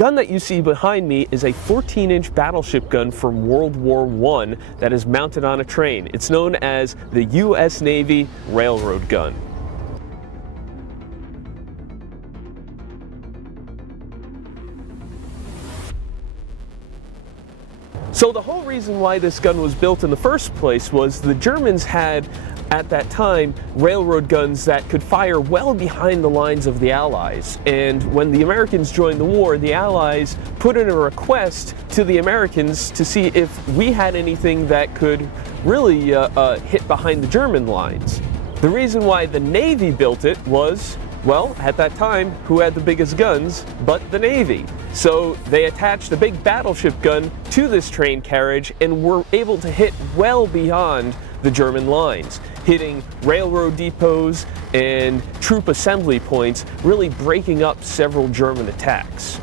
gun that you see behind me is a 14-inch battleship gun from World War I that is mounted on a train. It's known as the U.S. Navy Railroad Gun. So the whole reason why this gun was built in the first place was the Germans had, at that time, railroad guns that could fire well behind the lines of the Allies. And when the Americans joined the war, the Allies put in a request to the Americans to see if we had anything that could really hit behind the German lines. The reason why the Navy built it was, well, at that time, who had the biggest guns but the Navy? So they attached a big battleship gun to this train carriage and were able to hit well beyond the German lines, hitting railroad depots and troop assembly points, really breaking up several German attacks.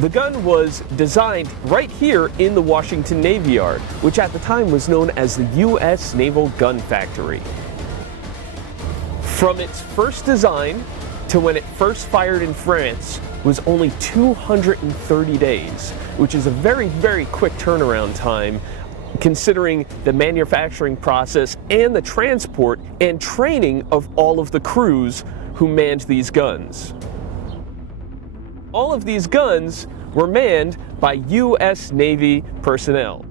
The gun was designed right here in the Washington Navy Yard, which at the time was known as the U.S. Naval Gun Factory. From its first design to when it first fired in France was only 230 days, which is a very, very quick turnaround time considering the manufacturing process and the transport and training of all of the crews who manned these guns. All of these guns were manned by U.S. Navy personnel.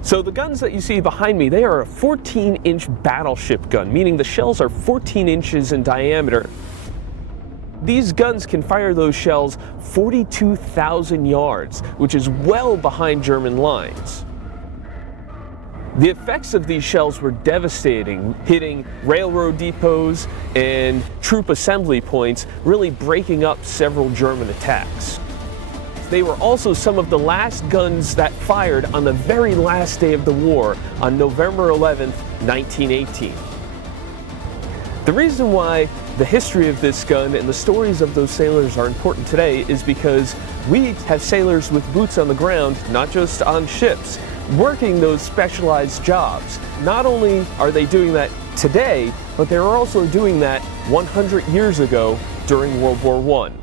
So the guns that you see behind me, they are a 14-inch battleship gun, meaning the shells are 14 inches in diameter. These guns can fire those shells 42,000 yards, which is well behind German lines. The effects of these shells were devastating, hitting railroad depots and troop assembly points, really breaking up several German attacks. They were also some of the last guns that fired on the very last day of the war, on November 11th, 1918. The reason why the history of this gun and the stories of those sailors are important today is because we have sailors with boots on the ground, not just on ships, working those specialized jobs. Not only are they doing that today, but they're also doing that 100 years ago during World War I.